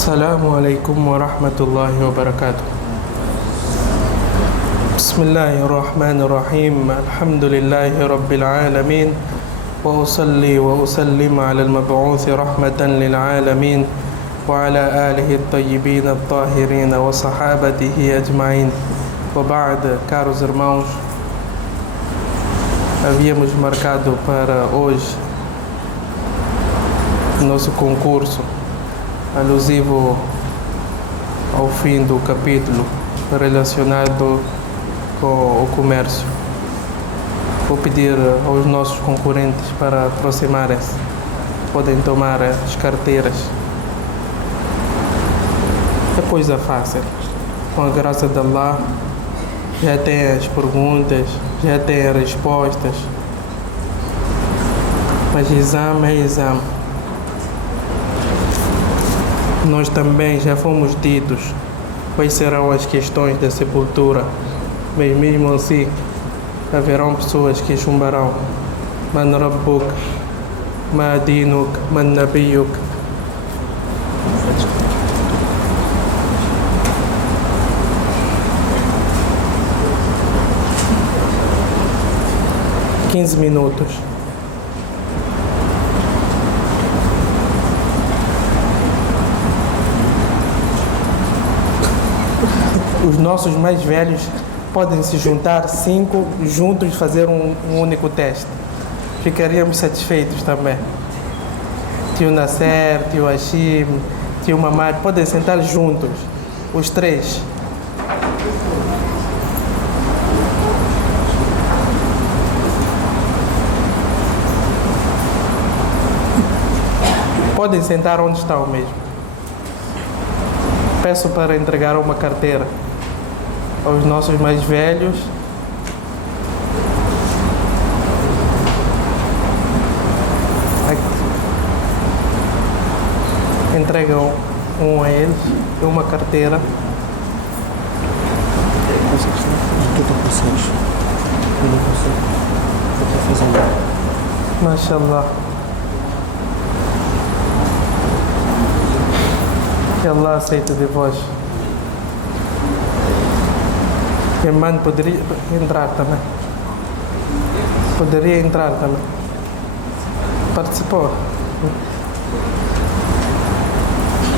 السلام عليكم ورحمة الله وبركاته. بسم الله الرحمن الرحيم. الحمد لله رب العالمين، وأصلي وأسلم على المبعوث رحمة للعالمين وعلى آله الطيبين الطاهرين وصحابته أجمعين. وبعد, caros irmãos, havíamos marcado para hoje o nosso concurso alusivo ao fim do capítulo relacionado com o comércio. Vou pedir aos nossos concorrentes para aproximarem-se. Podem tomar as carteiras. É coisa fácil. Com a graça de Allah, já tem as perguntas, já tem as respostas. Mas exame é exame. Nós também já fomos ditos quais serão as questões da sepultura, mas mesmo assim haverão pessoas que chumbarão. Man Rabbuk, Ma Dinuk, Man Nabiyuk. Quinze minutos. Os nossos mais velhos podem se juntar 5 juntos e fazer um único teste. Ficaríamos satisfeitos também. Tio Nasser, tio Hashim, tio Mamad, podem sentar juntos, os 3. Podem sentar onde estão mesmo. Peço para entregar uma carteira aos nossos mais velhos. Entregam um a eles e uma carteira. Mashallah. Que Allah aceite de vós. Irmã poderia entrar também. Poderia entrar também. Participou.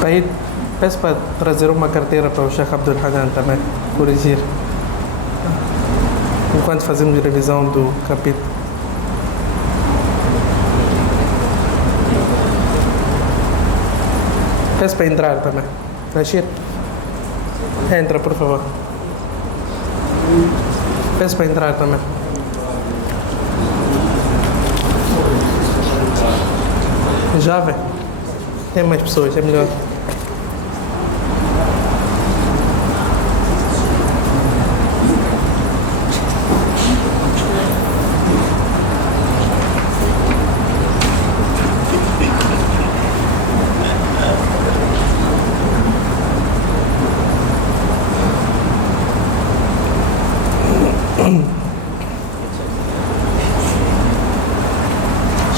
Aí, peço para trazer uma carteira para o Sheikh Abdul Hanan também, corrigir. Enquanto fazemos revisão do capítulo. Peço para entrar também. Rashid, entra, por favor. Peço para entrar também. Jovem. Tem mais pessoas, é melhor.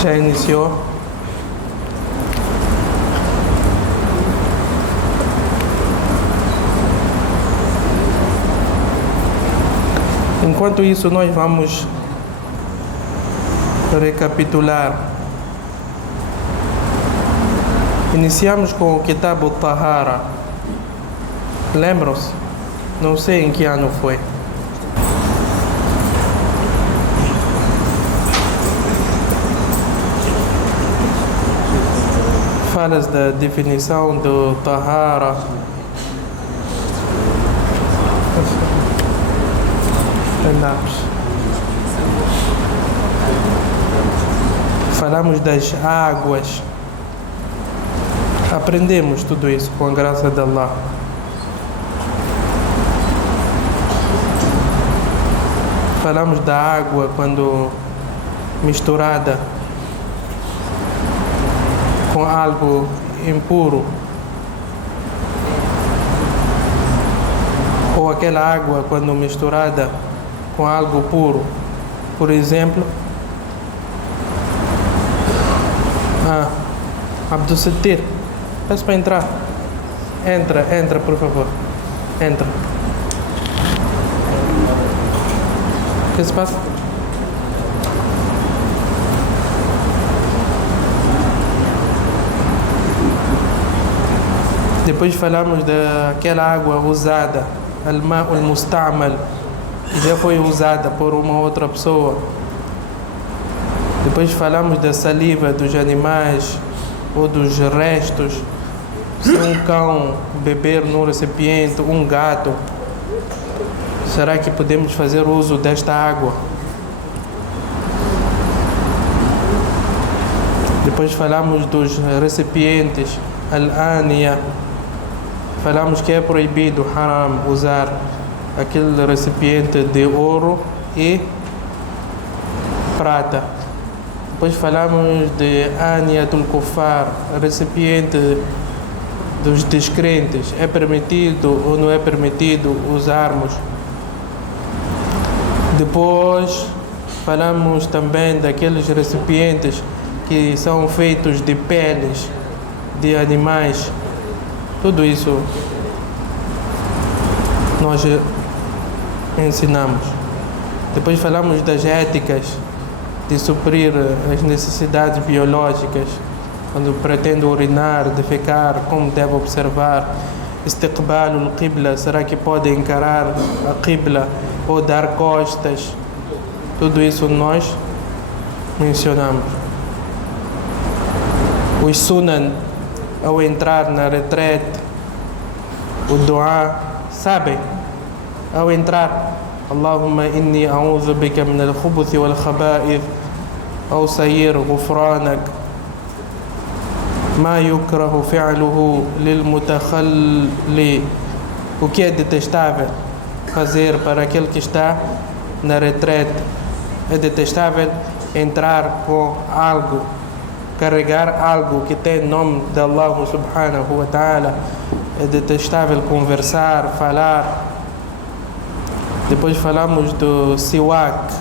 Já iniciou. Enquanto isso, nós vamos recapitular. Iniciamos com o Kitab al-Tahara. Lembram-se? Não sei em que ano foi. Falas da definição do Tahara. Falamos das águas. Aprendemos tudo isso com a graça de Allah. Falamos da água quando misturada com algo impuro, ou aquela água quando misturada com algo puro. Por exemplo, Abdul Sattir, peço para entrar. Entra, por favor. Entra. O que se passa? Depois falamos daquela água usada, al-ma' al-musta'mal, que já foi usada por uma outra pessoa. Depois falamos da saliva dos animais ou dos restos. Se um cão beber no recipiente, um gato, será que podemos fazer uso desta água? Depois falamos dos recipientes, al-aniya. Falamos que é proibido, haram, usar aquele recipiente de ouro e prata. Depois falamos de aniyatul kuffar, recipiente dos descrentes. É permitido ou não é permitido usarmos? Depois falamos também daqueles recipientes que são feitos de peles de animais. Tudo isso nós ensinamos. Depois falamos das éticas de suprir as necessidades biológicas. Quando pretende urinar, defecar, como deve observar. Istiqbal al-qibla, será que pode encarar a qibla ou dar costas? Tudo isso nós mencionamos. Os sunan, ao entrar na retrete, o dua, sabem? Ao entrar, Allahumma inni a'udhu bika min al-khubuthi wal-khaba'ith, ao sair, ghufranak, ma yukrahu fi'luhu lil-mutakhalli, o que é detestável fazer para aquele que está na retrete. É detestável entrar com algo, carregar algo que tem nome de Allah subhanahu wa ta'ala. É detestável conversar, falar. Depois falamos do siwak,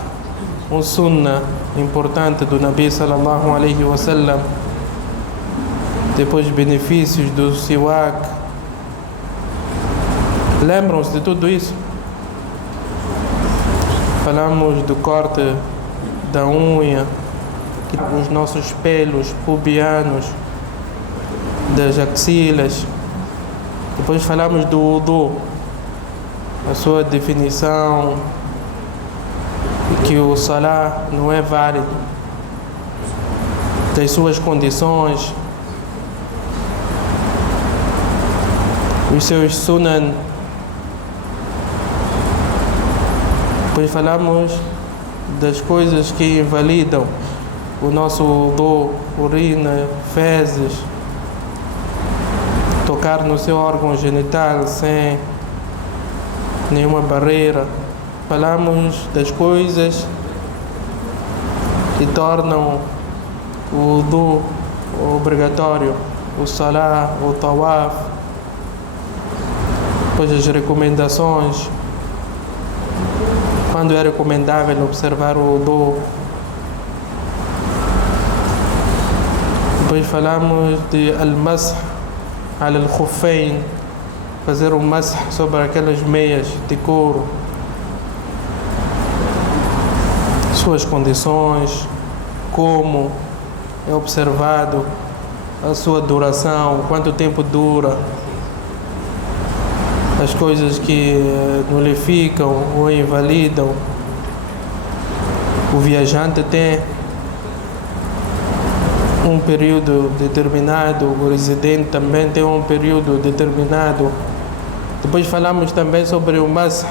um sunnah importante do Nabi sallallahu alaihi wasallam. Depois benefícios do siwak. Lembram-se de tudo isso? Falamos do corte da unha, os nossos pelos pubianos, das axilas. Depois falamos do wudu, a sua definição, que o salah não é válido, das suas condições, os seus sunan. Depois falamos das coisas que invalidam o nosso wudu, urina, fezes, tocar no seu órgão genital sem nenhuma barreira. Falamos das coisas que tornam o wudu obrigatório, o salah, o tawaf. Depois as recomendações, quando é recomendável observar o wudu. Depois falamos de al-masah al-khuffayn, fazer um masah sobre aquelas meias de couro, suas condições, como é observado, a sua duração, quanto tempo dura, as coisas que nulificam ou invalidam. O viajante tem um período determinado, o residente também tem um período determinado. Depois falamos também sobre o masah,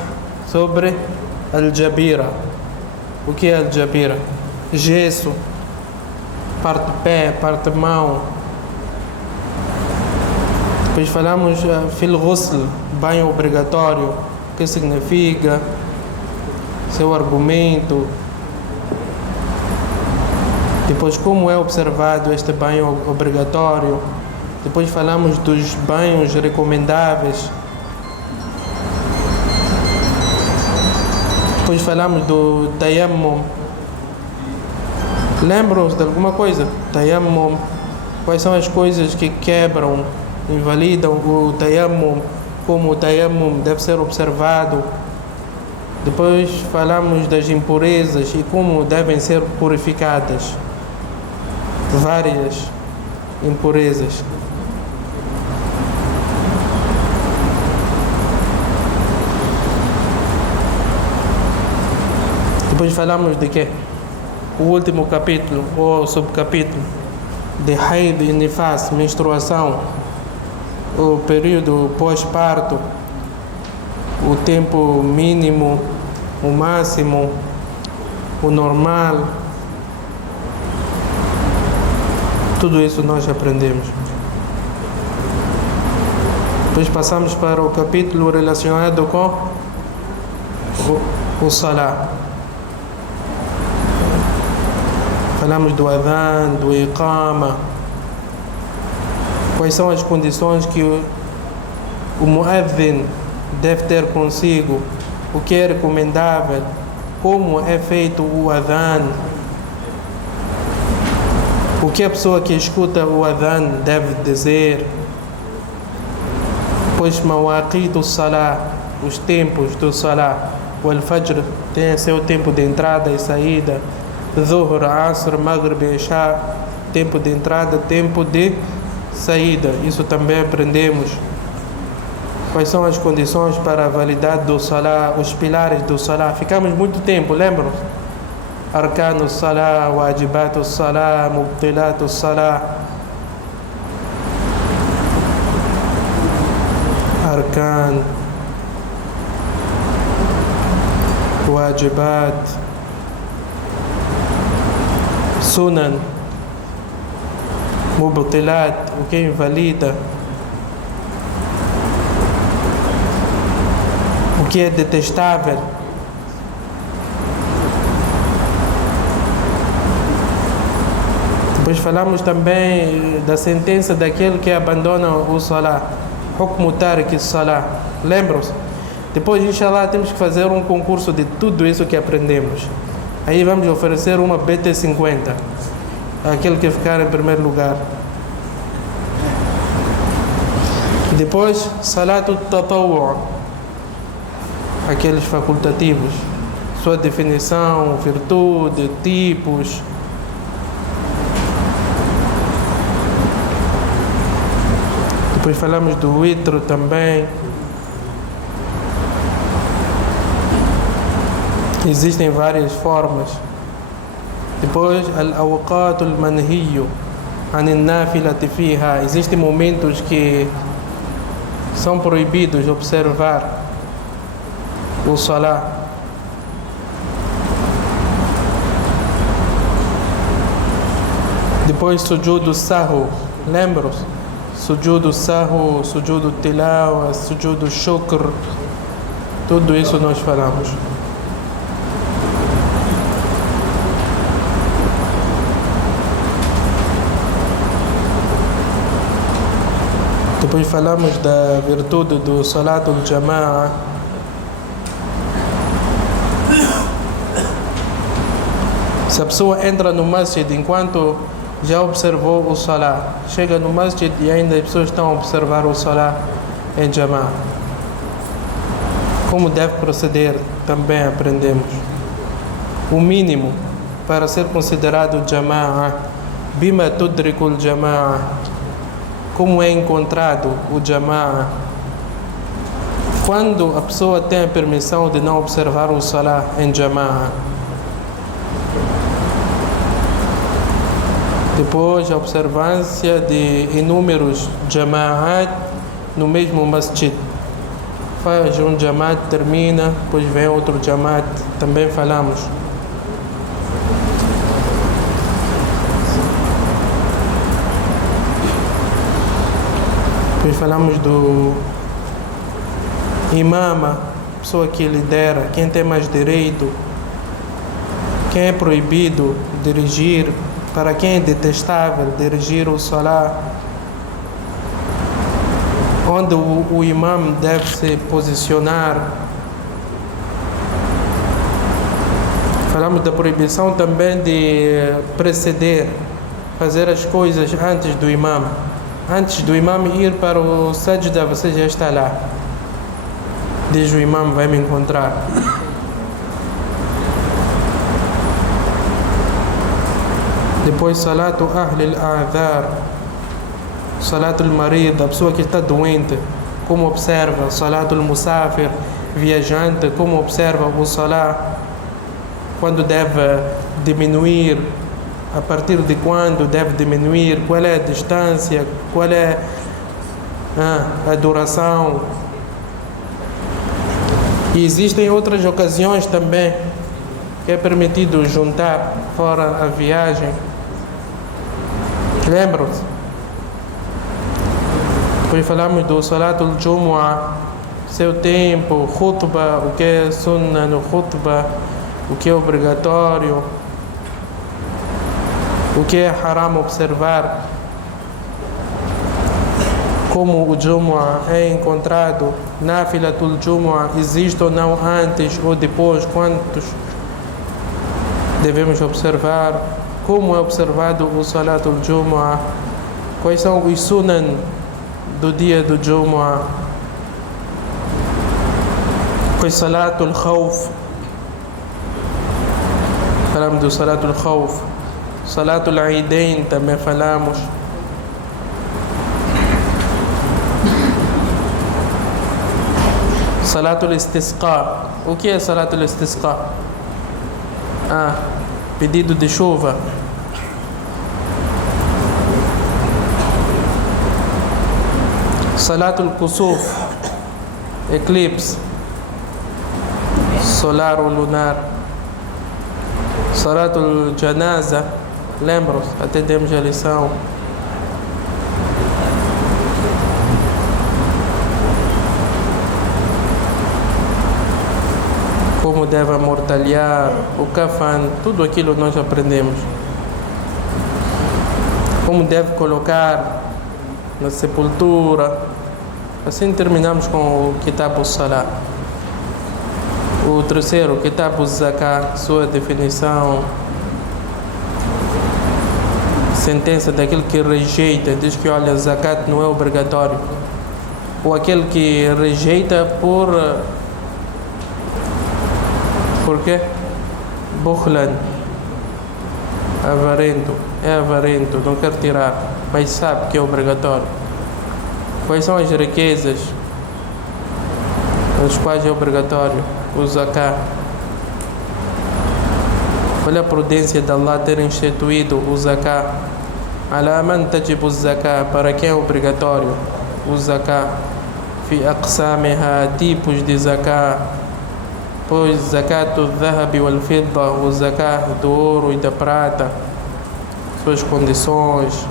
sobre al-jabira. O que é al-jabira? Gesso, parte pé, parte mão. Depois falamos fil ghusl, banho obrigatório, o que significa, seu argumento. Depois como é observado este banho obrigatório. Depois falamos dos banhos recomendáveis. Depois falamos do tayammum. Lembram-se de alguma coisa? Tayammum. Quais são as coisas que quebram invalidam o tayammum, como o tayammum deve ser observado. Depois falamos das impurezas e como devem ser purificadas. Várias impurezas. Depois falamos de quê? O último capítulo, ou subcapítulo, de Haid e Nifas, menstruação, o período pós-parto, o tempo mínimo, o máximo, o normal. Tudo isso nós aprendemos. Depois passamos para o capítulo relacionado com o Salah. Falamos do adhan, do iqama. Quais são as condições que o muezzin deve ter consigo, o que é recomendável, como é feito o adhan, o que a pessoa que escuta o adhan deve dizer. Pois mawaqit salah, os tempos do salah. O al-fajr tem seu tempo de entrada e saída. Zuhr, Asr, Maghrib, Isha, tempo de entrada, tempo de saída. Isso também aprendemos. Quais são as condições para a validade do Salah, os pilares do Salah. Ficamos muito tempo, lembram? Arkanu Salah, Wajibatu Salah, Mubtilatu Salah. Arkan, Wajibat, Sunan, Mubtilat, o que invalida, o que é detestável. Depois falamos também da sentença daquele que abandona o Salah, Hukmu Tarik Salah. Lembram-se? Depois, inshallah, temos que fazer um concurso de tudo isso que aprendemos. Aí vamos oferecer uma BT50 àquele que ficar em primeiro lugar. Depois, Salatu Tatawwu, aqueles facultativos, sua definição, virtude, tipos. Depois falamos do witr também. Existem várias formas. Depois, al-awqat al-manhiyu an-nafilati fiha. Existem momentos que são proibidos observar o salah. Depois, sujudu sahu. Lembram-se? Sujudu sahu, sujudu tilawa, sujudu shukr. Tudo isso nós falamos. Depois falamos da virtude do Salatul Jama'a. Se a pessoa entra no masjid enquanto já observou o Salah, chega no masjid e ainda as pessoas estão a observar o Salah em Jama'a, como deve proceder também aprendemos. O mínimo para ser considerado Jama'a, bima tudrikul Jama'a, como é encontrado o Jama'a. Quando a pessoa tem a permissão de não observar o Salah em Jama'a. Depois, a observância de inúmeros Jama'at no mesmo masjid. Faz um Jama'at, termina, depois vem outro Jama'at, também falamos. Depois falamos do imama, pessoa que lidera, quem tem mais direito, quem é proibido dirigir, para quem é detestável dirigir o salah, onde o imam deve se posicionar. Falamos da proibição também de preceder, fazer as coisas antes do imam. Antes do imam ir para o sajda, você já está lá. Diz o imam, vai me encontrar. Depois, salatu ahli al-a'dhar, salatu al-marid, a pessoa que está doente, como observa. Salatu al-musafir, viajante, como observa o salat, quando deve diminuir, a partir de quando deve diminuir, qual é a distância, qual é a duração. E existem outras ocasiões também que é permitido juntar fora a viagem. Lembram-se? Depois falamos do Salatul Jumu'ah, seu tempo, khutbah, o que é sunnah no khutbah, o que é obrigatório, o que é haram observar, como o Jumu'ah é encontrado, Nafilatul Jumu'ah existe ou não antes ou depois, quantos devemos observar, como é observado o Salatul Jumu'ah, quais são os sunan do dia do Jumu'ah, quais Salatul Khawf, falamos do Salatul Khawf, Salatul Aidain também falamos. Salatul Istisqa. O que é Salatul Istisqa? Pedido de chuva. Salatul Kusuf, eclipse solar ou lunar. Salatul Janaza, lembram-se? Atendemos a lição. Como deve amortalhar, o kafan, tudo aquilo nós aprendemos. Como deve colocar na sepultura. Assim terminamos com o Kitab al-Salah. O terceiro, Kitab al-Zakah, sua definição, sentença daquele que rejeita, diz que olha, zakat não é obrigatório. Ou aquele que rejeita por quê? Bukhlan, avarento, é avarento, não quer tirar, mas sabe que é obrigatório. Quais são as riquezas as quais é obrigatório o zakat? Olha a prudência de Allah ter instituído o zakat. Ala man tajibu zakat, para quem é obrigatório o zakat? Fi aqsamiha, tipos de zakat. Pois zakat al-dhahab wal-fidda, o zakat do ouro e da prata, suas condições.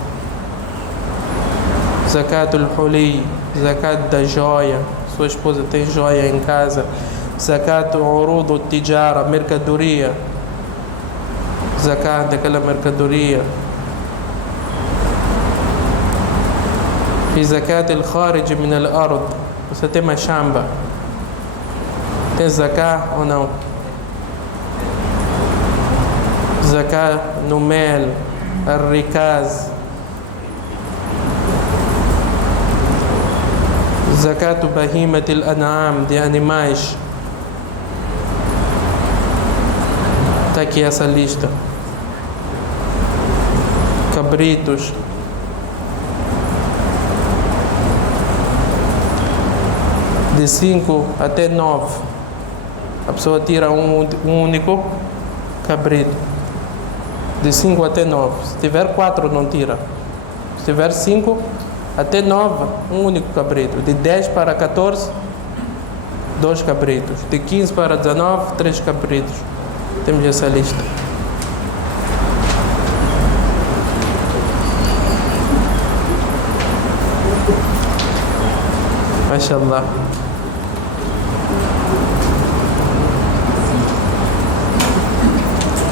Zakat al-huli, zakat da joia, sua esposa tem joia em casa. Zakat al-urud al-tijara, mercadoria, zakat daquela mercadoria. E zakat al-kharij min al-ard, você tem uma chamba, tem zakat ou não? Zakat no mel, al-rikaz. Zakat bahimat al-an'am, de animais. Está aqui essa lista. Cabritos. De 5 até 9. A pessoa tira um único cabrito. De 5 até 9. Se tiver 4, não tira. Se tiver 5 até 9, um único cabrito. De 10 para 14, 2 cabritos. De 15 para 19, 3 cabritos. Temos essa lista. Mashallah.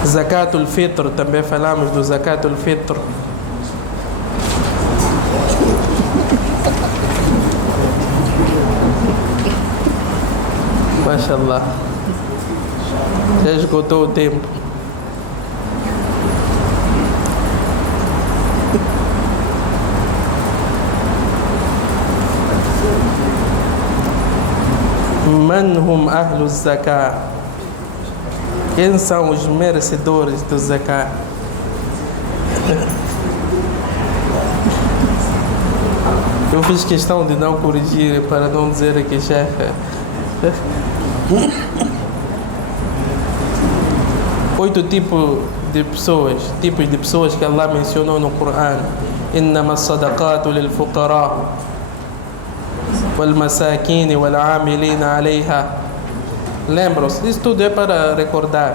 Zakatul Fitr, também falamos do Zakatul Fitr. Mashallah. Já esgotou o tempo. Man hum ahlu zakah? Quem são os merecedores do zakah? Eu fiz questão de não corrigir para não dizer que já 8 tipos de pessoas que Allah mencionou no Corão. إنما الصدقات للفقراء والمساكين والعاملين عليها. Lembram-se, isso tudo é para recordar.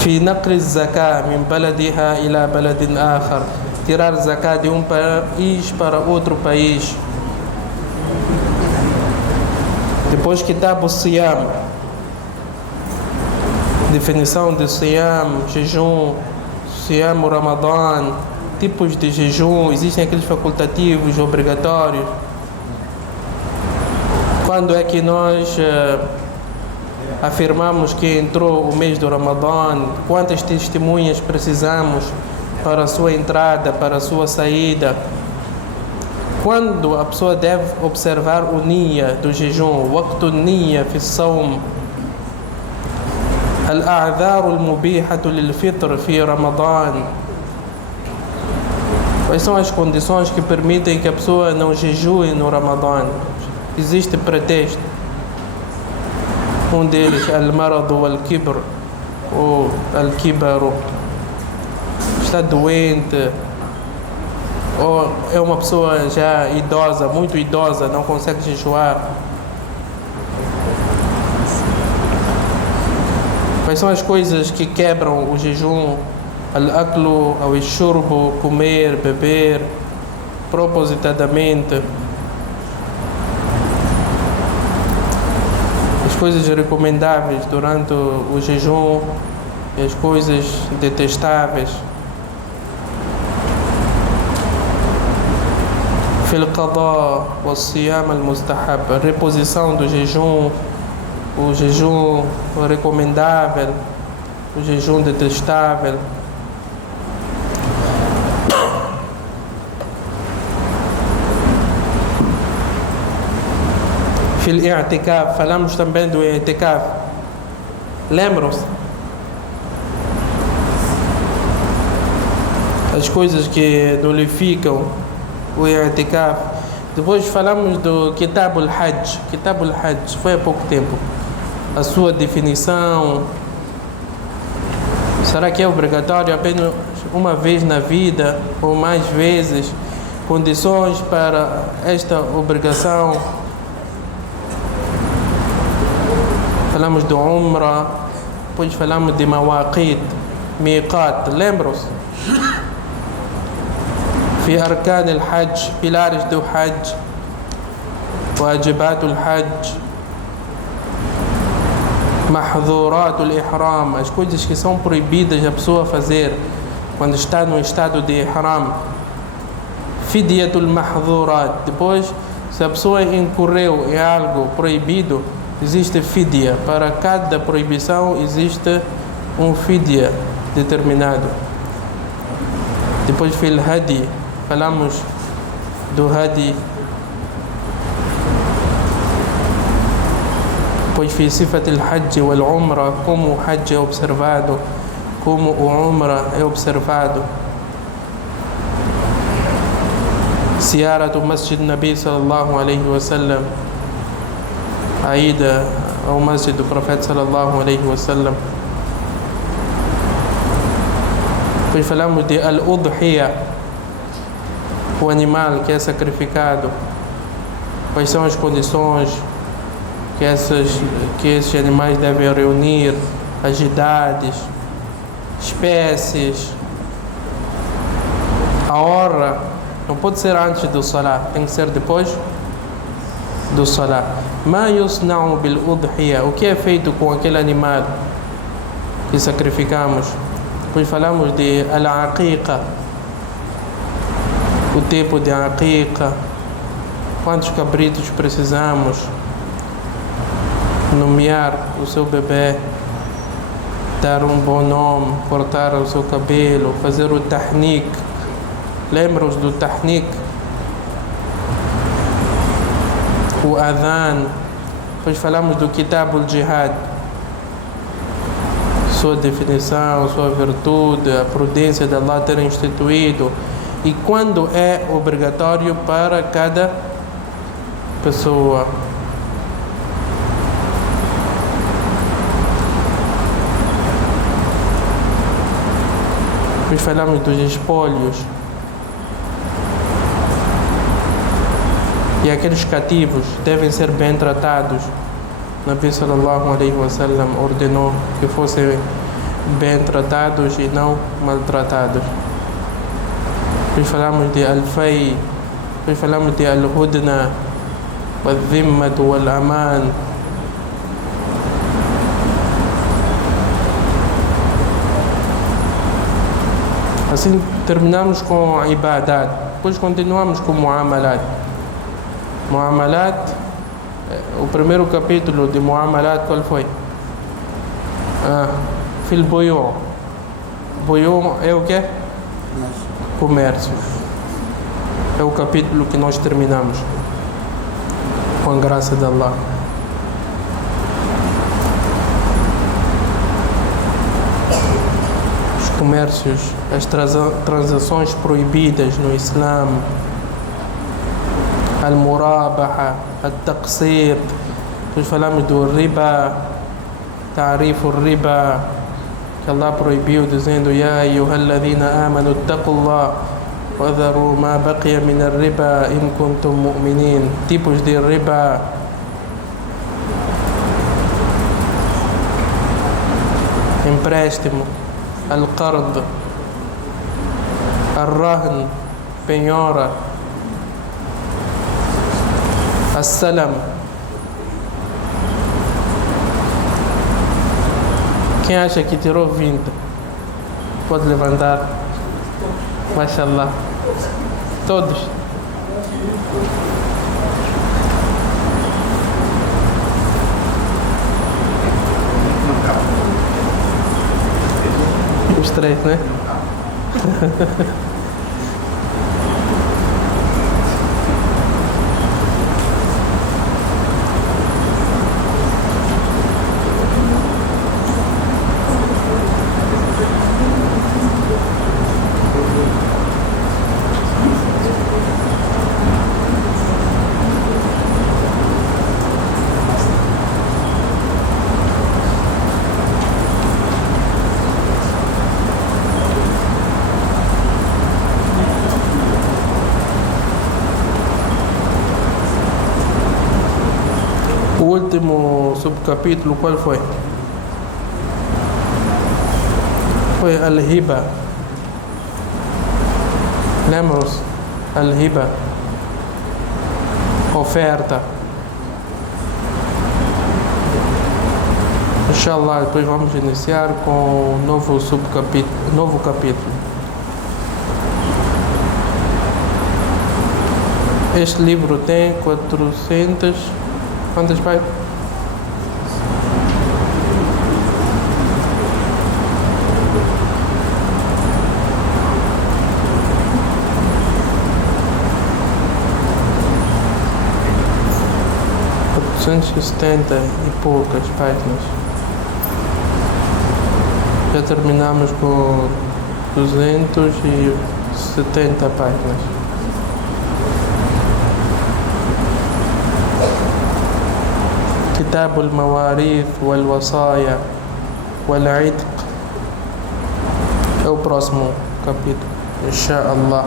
في نقل الزكاة من بلدها إلى بلد آخر. Tirar zakat de país para outro país. Depois Kitab al-Siyam, definição de Siyam, jejum, Siyam Ramadan, tipos de jejum, existem aqueles facultativos, obrigatórios. Quando é que nós afirmamos que entrou o mês do Ramadan? Quantas testemunhas precisamos para a sua entrada, para a sua saída? Quando a pessoa deve observar o niya do jejum? Waqtu niya fi sawm. Al-a'dharu al-mubihatu lil-fitr fi Ramadan. Quais são as condições que permitem que a pessoa não jejue no Ramadan? Existe pretexto. Um deles, al-maradu wal-kibr, ou al-kibaru. Está doente, ou é uma pessoa já idosa, muito idosa, não consegue jejuar. Quais são as coisas que quebram o jejum? Al-aklu, al-shurbu, comer, beber, propositadamente. As coisas recomendáveis durante o jejum e as coisas detestáveis. في القضاء والصيام المستحب. Reposição do jejum, o jejum recomendável, o jejum detestável. في الاعتكاف, falamos também do i'tikaf. Lembram-se? As coisas que nulificam o i'tikaf. Depois falamos do Kitab al-Hajj. Kitab al-Hajj foi há pouco tempo. A sua definição. Será que é obrigatório apenas uma vez na vida ou mais vezes? Condições para esta obrigação. Falamos do Umrah. Depois falamos de Mawaqit, Miqat. Lembram-se? في أركان الحج, pilares do Hajj, واجبات الحج, محظورات الإحرام, as coisas que são proibidas a pessoa fazer quando está no estado de ihram. Fidyatul mahzurat, depois se a pessoa incorreu em algo proibido, existe fidya. Para cada proibição existe um fidya determinado. Depois fil hadi, falamos do hadi. Depois fi sifat al-hajj wal-umra, como o hajj é observado, como o umra é observado. Ziyaratu masjid Nabi sallallahu alaihi wasallam, a ida ao masjid do profeta sallallahu alaihi wasallam. Depois falamos de al-udhiya, o animal que é sacrificado. Quais são as condições que esses animais devem reunir, as idades, espécies. A hora não pode ser antes do salat, tem que ser depois do salat. Ma yusna'u bil udhiya, o que é feito com aquele animal que sacrificamos. Depois falamos de al-aqiqa, o tipo de aqiqa, quantos cabritos precisamos, nomear o seu bebê, dar um bom nome, cortar o seu cabelo, fazer o tahnik. Lembram-se do tahnik? o Adhan, depois falamos do Kitab al-Jihad, sua definição, sua virtude, a prudência de Allah ter instituído e quando é obrigatório para cada pessoa. Depois falamos dos espólios e aqueles cativos devem ser bem tratados. Nabi sallallahu alaihi wasallam ordenou que fossem bem tratados e não maltratados. Depois falamos de Al-Fay, depois falamos de Al-Hudna, Al-Dhimmat, Al-Aman. Assim terminamos com a Ibadat, depois continuamos com Muamalat. Muamalat, o primeiro capítulo de Muamalat qual foi? Fil Buyu'. Buyu' é o quê? Comércio. É o capítulo que nós terminamos, com a graça de Allah. Os comércios, as transações proibidas no Islã, al-murabaha, al-taqsir. Depois falamos do riba, ta'rif al-riba, que Allah proibiu dizendo: Ya ayyuhalladhina amanu taqullah wa dharu ma baqiya min al-riba in kuntum mu'minin. Tipos de riba: empréstimo, al-qard, al-rahn, penhora, al-salam. Quem acha que tirou 20? Pode levantar. Mashallah. Todos. Os três, né? O último subcapítulo qual foi? Foi Al-Hiba. Lembram-se? Al-Hiba. Oferta. Inshallah, depois vamos iniciar com um novo subcapítulo, novo capítulo. Este livro tem 400... Quantas páginas? ...470 e poucas páginas. Já terminamos com 270 páginas. كتاب المواريث والوصايا والعتق é o próximo capítulo, inshallah.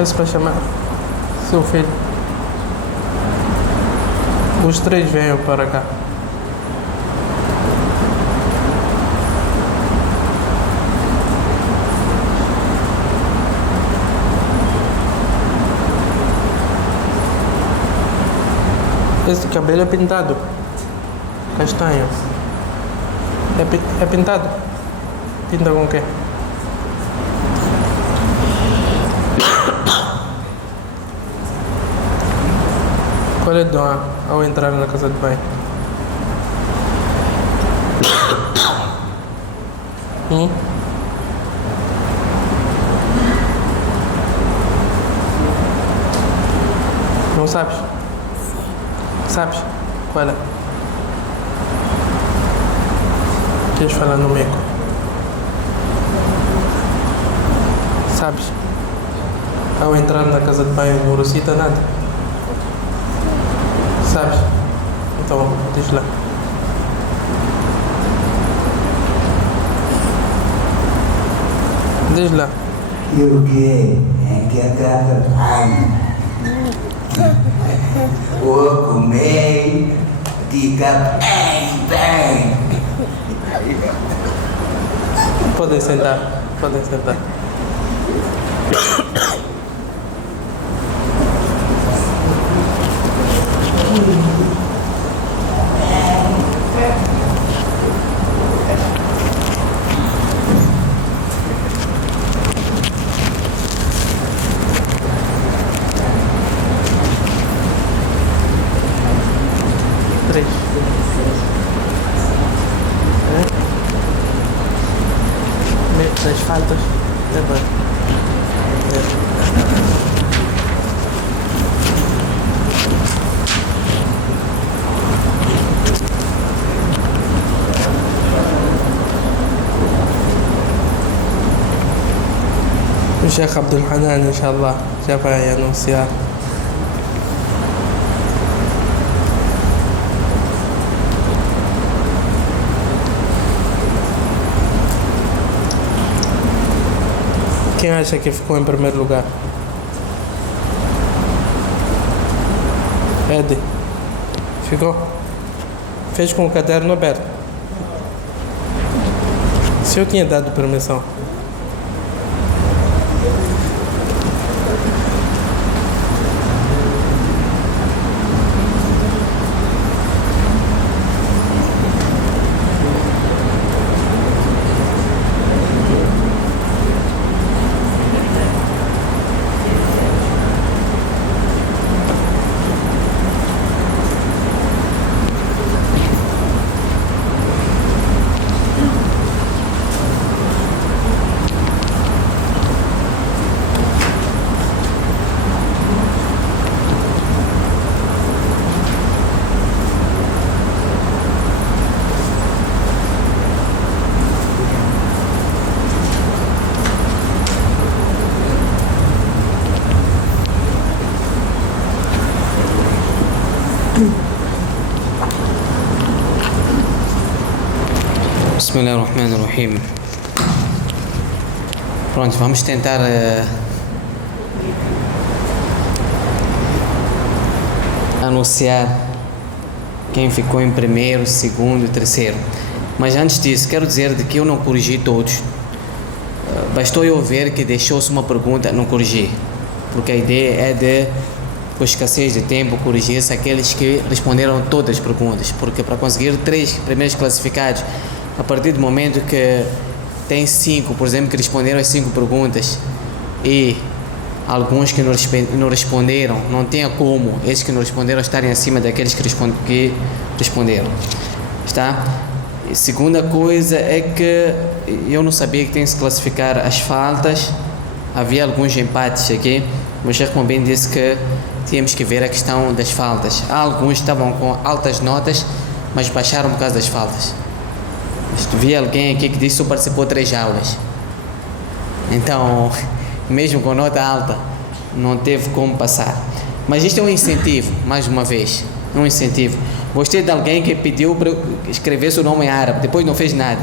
Esse para chamar seu filho. Os três venham para cá. Esse cabelo é pintado. Castanho. É pintado? Pinta com o quê? Qual é o dom ao entrar na casa de banho? Não sabes? Sabes? Qual é? Queres falar no mico? Sabes? Ao entrar na casa de banho não recita nada? Sabes? Então, diz lá. Diz lá. Eu que a casa de banho. Vou comer, diga bem. Podem sentar. Podem sentar. Três. Das faltas. É bem. O Sheikh Abdul Hanan, inshallah, já vai anunciar. Quem acha que ficou em primeiro lugar? Ed. Ficou? Fez com o caderno aberto. Se eu tinha dado permissão. Bismillahirrahmanirrahim. Pronto, vamos tentar anunciar quem ficou em primeiro, segundo e terceiro. Mas antes disso, quero dizer de que eu não corrigi todos. Bastou eu ver que deixou-se uma pergunta, não corrigi. Porque a ideia é de, com escassez de tempo, corrigir-se aqueles que responderam todas as perguntas. Porque para conseguir 3 primeiros classificados, a partir do momento que tem 5, por exemplo, que responderam as 5 perguntas e alguns que não responderam, não tem como esses que não responderam estarem acima daqueles que responderam. Está? E segunda coisa é que eu não sabia que tem que se classificar as faltas. Havia alguns empates aqui, mas já como bem disse que tínhamos que ver a questão das faltas. Alguns estavam com altas notas, mas baixaram por causa das faltas. Vi alguém aqui que disse que participou de 3 aulas. Então, mesmo com nota alta, não teve como passar. Mas isto é um incentivo, mais uma vez. É um incentivo. Gostei de alguém que pediu para escrever seu nome em árabe, depois não fez nada.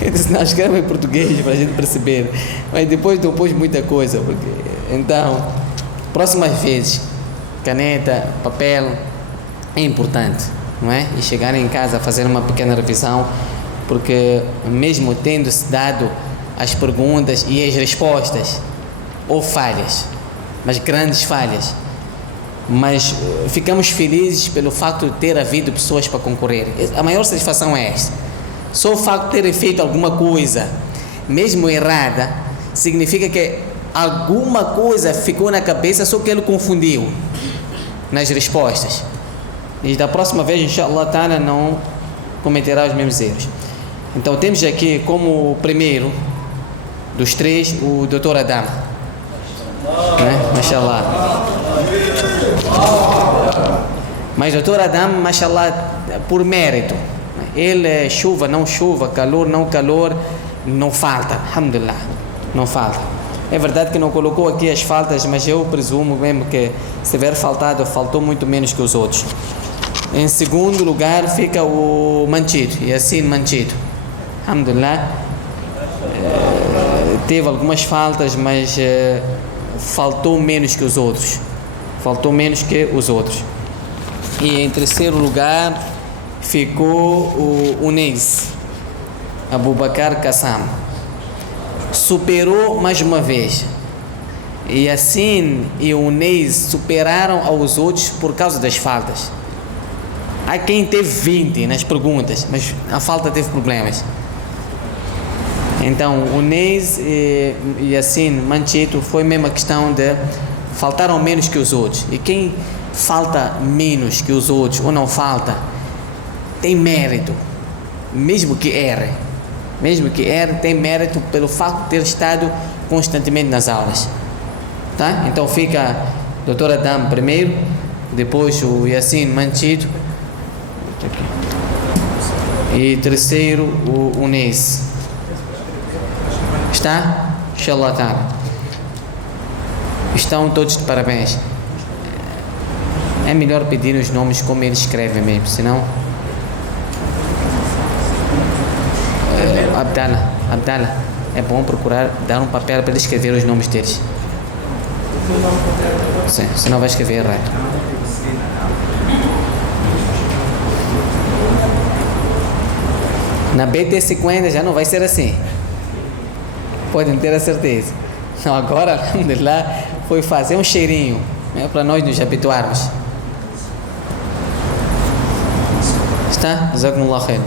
Eu disse, não, escreve em português para a gente perceber. Mas depois não pôs muita coisa. Porque... Então, próximas vezes, caneta, papel, é importante, não é? E chegar em casa a fazer uma pequena revisão, porque mesmo tendo-se dado as perguntas e as respostas, houve falhas, mas grandes falhas. Mas ficamos felizes pelo facto de ter havido pessoas para concorrer. A maior satisfação é esta. Só o facto de terem feito alguma coisa, mesmo errada, significa que alguma coisa ficou na cabeça, só que ele confundiu nas respostas. E da próxima vez, inshallah ta'ala, não cometerá os mesmos erros. Então temos aqui como primeiro dos três o Dr. Adam, né? Mashallah. Mas Dr. Adam, mashallah, por mérito, ele, chuva, não chuva, calor, não calor, não falta, alhamdulillah, não falta. É verdade que não colocou aqui as faltas, mas eu presumo mesmo que se tiver faltado, faltou muito menos que os outros. Em segundo lugar fica o Manchido, Yassin Manchido, alhamdulillah, teve algumas faltas, mas faltou menos que os outros. E em terceiro lugar ficou o Unais Abubakar Kassam. Superou mais uma vez. E assim, e o Unais superaram aos outros por causa das faltas. Há quem teve 20 nas perguntas, mas a falta teve problemas. Então, o Unais e assim, Manchito, foi mesmo a questão de faltaram menos que os outros. E quem falta menos que os outros ou não falta, tem mérito, mesmo que erre, tem mérito pelo facto de ter estado constantemente nas aulas, tá? Então fica o Dr. Adam primeiro, depois o Yassin Manchido e terceiro o Unais. Está? Inshallah ta'ala. Estão todos de parabéns. É melhor pedir os nomes como eles escrevem mesmo, senão... Abdallah, é bom procurar dar um papel para ele escrever os nomes deles. Sim, senão vai escrever errado. Na BT50 já não vai ser assim. Podem ter a certeza. Então agora, alhamdulillah, foi fazer um cheirinho, né, para nós nos habituarmos. Está? Jazakumullah khair.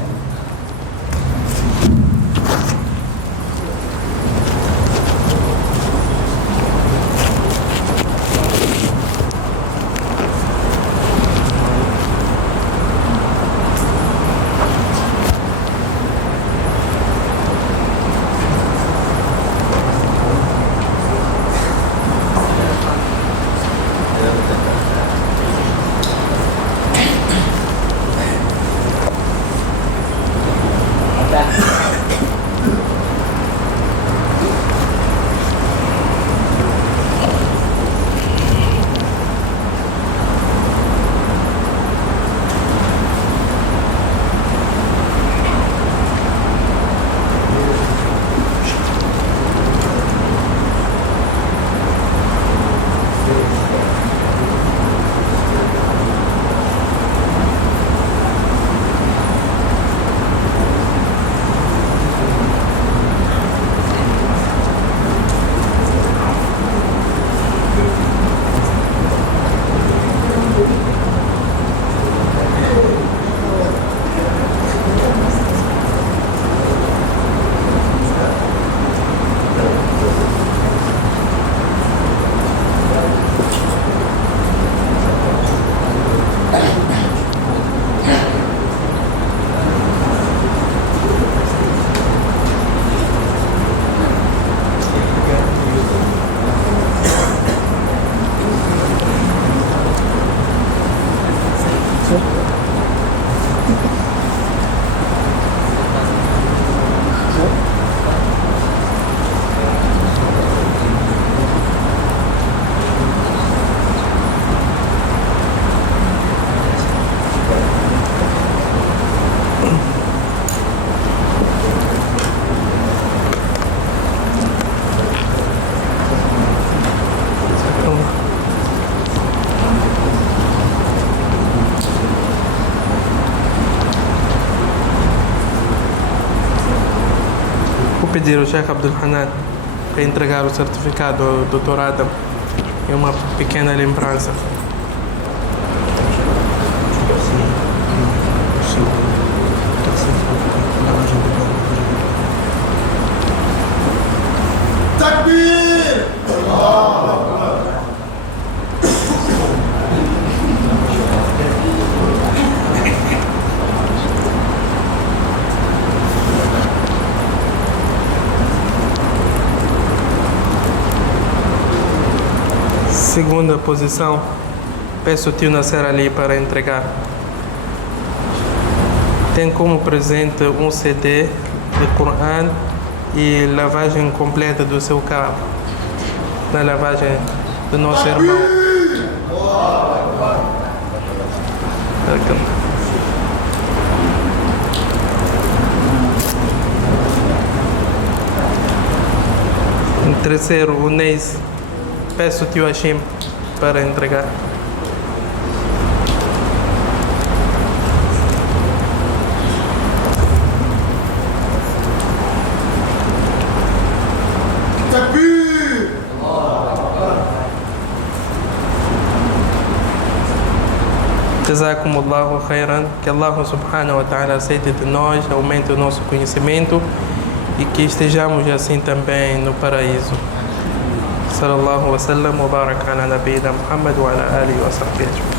pedir ao Sheikh Abdul Hanan para entregar o certificado ao Dr. Adam e uma pequena lembrança. Segunda posição, peço o tio Nasser ali para entregar. Tem como presente um CD de Coran e lavagem completa do seu carro, na lavagem do nosso irmão. Em terceiro, o Neis. Peço o tio Hashim para entregar. Jazakumullahu khairan. Que Allah subhanahu wa ta'ala aceite de nós, aumente o nosso conhecimento e que estejamos assim também no paraíso. صلى الله وسلم وبارك على نبينا محمد وعلى آله وصحبه أجمعين.